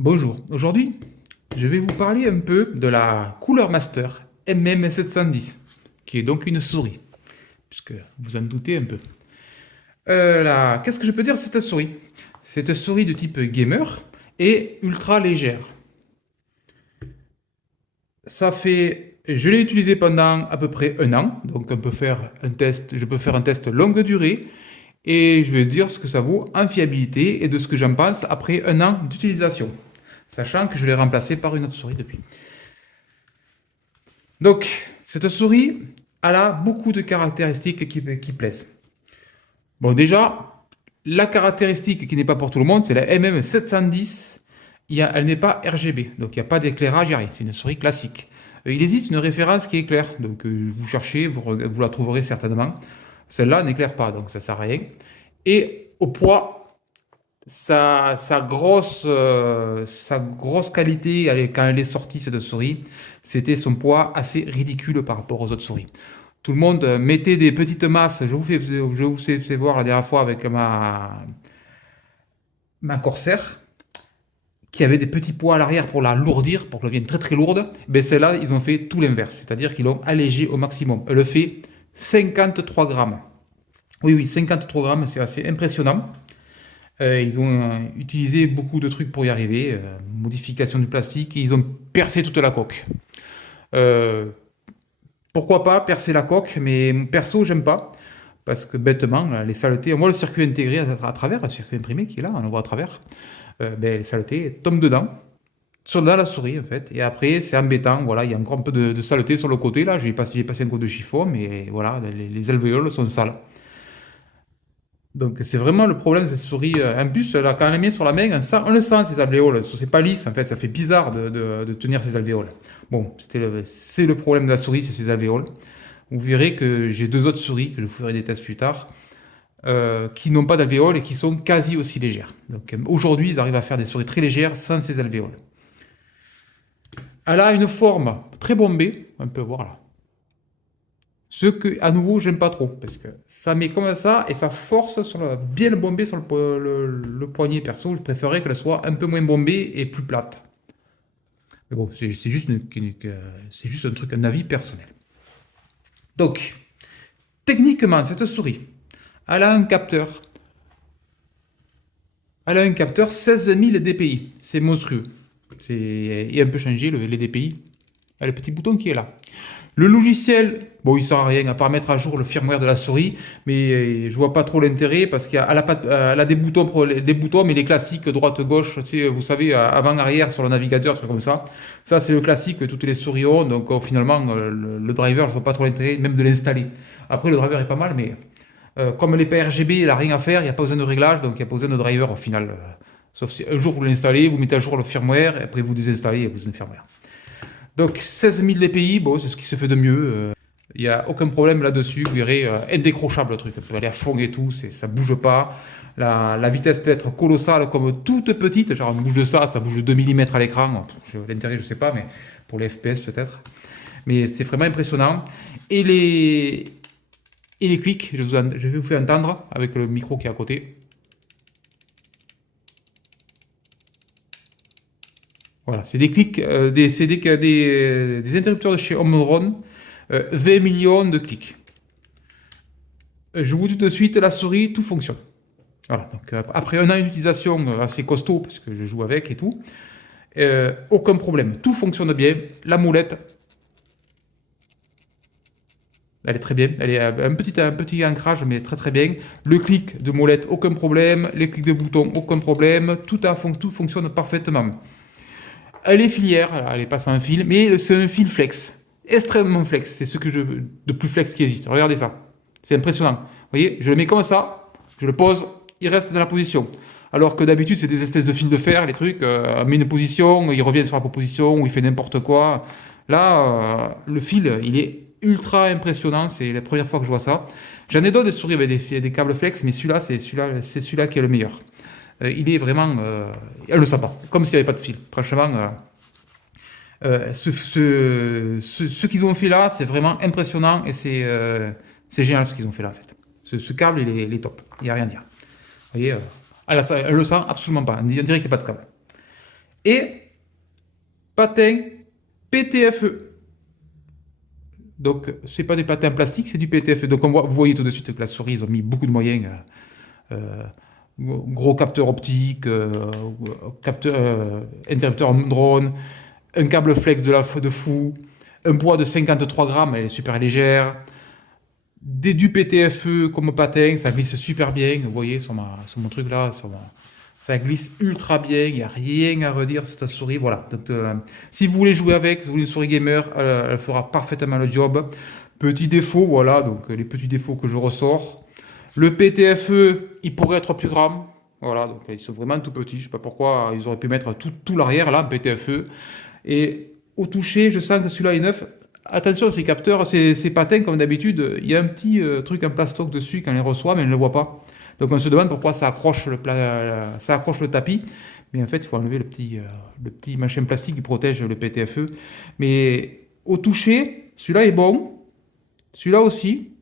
Bonjour, aujourd'hui je vais vous parler un peu de la Cooler Master MM710, qui est donc une souris, puisque vous en doutez un peu. Qu'est-ce que je peux dire de cette souris? Cette souris de type gamer est ultra légère. Je l'ai utilisée pendant à peu près un an, donc je peux faire un test longue durée, et je vais dire ce que ça vaut en fiabilité et de ce que j'en pense après un an d'utilisation, sachant que je l'ai remplacée par une autre souris depuis. Donc, cette souris, elle a beaucoup de caractéristiques qui plaisent. Bon, déjà, la caractéristique qui n'est pas pour tout le monde, c'est la MM710. Elle n'est pas RGB, donc il n'y a pas d'éclairage, il n'y a rien. C'est une souris classique. Il existe une référence qui éclaire, donc vous cherchez, vous la trouverez certainement. Celle-là n'éclaire pas, donc ça ne sert à rien. Et au poids, sa grosse qualité, quand elle est sortie, cette souris, c'était son poids assez ridicule par rapport aux autres souris. Tout le monde mettait des petites masses. Je vous ai fait voir la dernière fois avec ma Corsair, qui avait des petits poids à l'arrière pour la lourdir, pour qu'elle devienne très très lourde. Ben celle-là, ils ont fait tout l'inverse, c'est-à-dire qu'ils l'ont allégée au maximum. Elle fait 53 grammes. Oui, oui, 53 grammes, c'est assez impressionnant. Ils ont utilisé beaucoup de trucs pour y arriver, modification du plastique, et ils ont percé toute la coque. Euh, Pourquoi pas percer la coque, mais perso, j'aime pas. Parce que bêtement, les saletés, on voit le circuit intégré à travers, le circuit imprimé qui est là, on le voit à travers. Les saletés tombent dedans, sont dans la souris en fait. Et après, c'est embêtant, voilà, il y a encore un peu de saleté sur le côté là. J'ai passé un coup de chiffon, mais voilà, les alvéoles sont sales. Donc c'est vraiment le problème de cette souris. En plus, là, quand on la met sur la main, on le sent ces alvéoles. C'est pas lisse en fait, ça fait bizarre de tenir ces alvéoles. Bon, c'est le problème de la souris, c'est ces alvéoles. Vous verrez que j'ai deux autres souris, que je vous ferai des tests plus tard, qui n'ont pas d'alvéoles et qui sont quasi aussi légères. Donc aujourd'hui, ils arrivent à faire des souris très légères sans ces alvéoles. Elle a une forme très bombée, on peut voir là. Ce que, à nouveau, j'aime pas trop, parce que ça met comme ça et ça force bien le bombé sur le poignet. Perso, je préférerais qu'elle soit un peu moins bombée et plus plate. Mais bon, c'est juste un truc, un avis personnel. Donc, techniquement, cette souris, elle a un capteur. Elle a un capteur 16 000 dpi. C'est monstrueux. Il a un peu changé les dpi. Il y a le petit bouton qui est là. Le logiciel, bon, il ne sert à rien à part mettre à jour le firmware de la souris, mais je vois pas trop l'intérêt parce qu'elle elle a des boutons, mais les classiques droite-gauche, tu sais, vous savez, avant-arrière sur le navigateur, truc comme ça. Ça, c'est le classique que toutes les souris ont, donc finalement, le driver, je vois pas trop l'intérêt même de l'installer. Après, le driver est pas mal, mais comme elle n'est pas RGB, il n'a rien à faire, il n'y a pas besoin de réglage, donc il n'y a pas besoin de driver au final. Sauf si un jour vous l'installez, vous mettez à jour le firmware, et après vous désinstallez, il n'y a besoin de firmware. Donc 16 000 dpi, bon, c'est ce qui se fait de mieux. Il n'y a aucun problème là-dessus. Vous verrez, indécrochable le truc. Ça peut aller à fond et tout, ça bouge pas. La vitesse peut être colossale comme toute petite. Genre, on bouge de ça bouge de 2 mm à l'écran. L'intérêt, je sais pas, mais pour les FPS peut-être. Mais c'est vraiment impressionnant. Et les clics, je vais vous faire entendre avec le micro qui est à côté. Voilà, c'est des clics, des interrupteurs de chez Omron, 20 millions de clics. Je vous dis de suite, la souris, tout fonctionne. Voilà, donc après un an d'utilisation assez costaud, parce que je joue avec et tout, aucun problème, tout fonctionne bien. La molette, elle est très bien, elle est un petit ancrage, mais très très bien. Le clic de molette, aucun problème. Les clics de bouton, aucun problème. Tout fonctionne parfaitement. Elle est filière, elle est pas sans fil, mais c'est un fil flex, extrêmement flex. C'est ce que de plus flex qui existe. Regardez ça, c'est impressionnant. Vous voyez, je le mets comme ça, je le pose, il reste dans la position. Alors que d'habitude, c'est des espèces de fils de fer, les trucs. On met une position, il revient sur la position, ou il fait n'importe quoi. Là, le fil, il est ultra impressionnant. C'est la première fois que je vois ça. J'en ai d'autres des souris avec des câbles flex, mais c'est celui-là qui est le meilleur. Il est vraiment. Elle le sent pas, comme s'il n'y avait pas de fil. Franchement, ce qu'ils ont fait là, c'est vraiment impressionnant et c'est génial ce qu'ils ont fait là en fait. Ce câble, il est top. Il n'y a rien à dire. Vous voyez, elle le sent absolument pas. On dirait qu'il n'y a pas de câble. et patins PTFE. Donc, c'est pas des patins en plastique, c'est du PTFE. Donc, vous voyez tout de suite que la souris, ils ont mis beaucoup de moyens. Gros capteur optique, interrupteur en drone, un câble flex de fou, un poids de 53 grammes, elle est super légère, du PTFE comme patin, ça glisse super bien, vous voyez sur mon truc là, ça glisse ultra bien, il n'y a rien à redire sur cette souris, voilà. Donc, si vous voulez jouer avec, si vous voulez une souris gamer, elle fera parfaitement le job. Petit défaut, voilà, donc les petits défauts que je ressors. Le PTFE, il pourrait être plus grand. Voilà, donc ils sont vraiment tout petits. Je ne sais pas pourquoi ils auraient pu mettre tout l'arrière là, en PTFE. Et au toucher, je sens que celui-là est neuf. Attention, ces capteurs, ces patins, comme d'habitude, il y a un petit truc en plastoc dessus quand on les reçoit, mais on ne le voit pas. Donc on se demande pourquoi ça accroche ça accroche le tapis. Mais en fait, il faut enlever le petit machin plastique qui protège le PTFE. Mais au toucher, celui-là est bon. Celui-là aussi.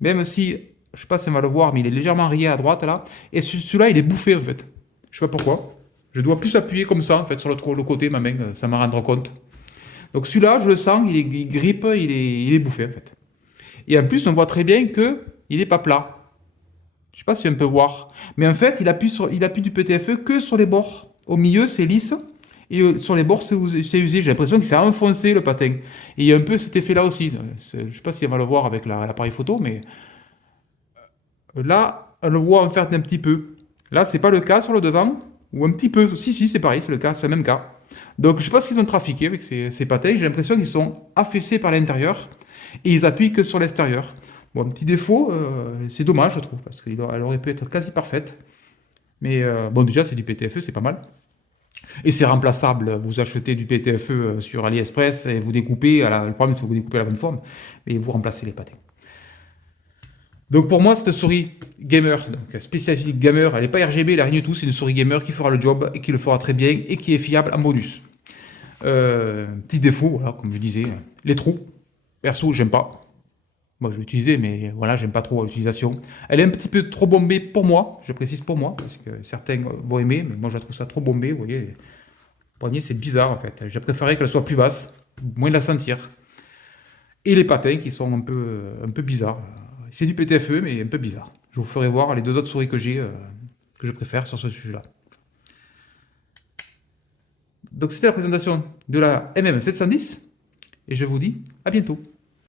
Même si, je ne sais pas si on va le voir, mais il est légèrement rayé à droite là. Et celui-là, il est bouffé en fait. Je ne sais pas pourquoi. Je dois plus appuyer comme ça en fait sur le côté, ma main, ça m'a rendre compte. Donc celui-là, je le sens, il grippe, il est bouffé en fait. Et en plus, on voit très bien que il n'est pas plat. Je ne sais pas si on peut voir. Mais en fait, il appuie du PTFE que sur les bords. Au milieu, c'est lisse. Et sur les bords, c'est usé. J'ai l'impression que c'est enfoncé le patin. Et il y a un peu cet effet-là aussi. Je ne sais pas si on va le voir avec l'appareil photo, mais là, on le voit en fait un petit peu. Là, c'est pas le cas sur le devant. Ou un petit peu. Si, c'est pareil, c'est le cas, c'est le même cas. Donc, je ne sais pas ce qu'ils ont trafiqué avec ces patins. J'ai l'impression qu'ils sont affaissés par l'intérieur et ils appuient que sur l'extérieur. Bon, un petit défaut, c'est dommage, je trouve, parce qu'elle aurait pu être quasi parfaite. Mais bon, déjà, c'est du PTFE, c'est pas mal. Et c'est remplaçable. Vous achetez du PTFE sur AliExpress et vous découpez. Le problème, c'est que vous découpez à la bonne forme et vous remplacez les patins. Donc pour moi, cette souris gamer, donc spécifique gamer, elle n'est pas RGB, elle n'a rien du tout. C'est une souris gamer qui fera le job et qui le fera très bien et qui est fiable en bonus. Petit défaut, voilà, comme je disais, les trous. Perso, j'aime pas. Moi, je vais l'utiliser, mais voilà, j'aime pas trop l'utilisation. Elle est un petit peu trop bombée pour moi, je précise pour moi, parce que certains vont aimer, mais moi, je trouve ça trop bombé, vous voyez. Le poignet, c'est bizarre, en fait. J'ai préféré qu'elle soit plus basse, moins la sentir. Et les patins qui sont un peu bizarres. C'est du PTFE, mais un peu bizarre. Je vous ferai voir les deux autres souris que j'ai, que je préfère sur ce sujet-là. Donc, c'était la présentation de la MM710, et je vous dis à bientôt.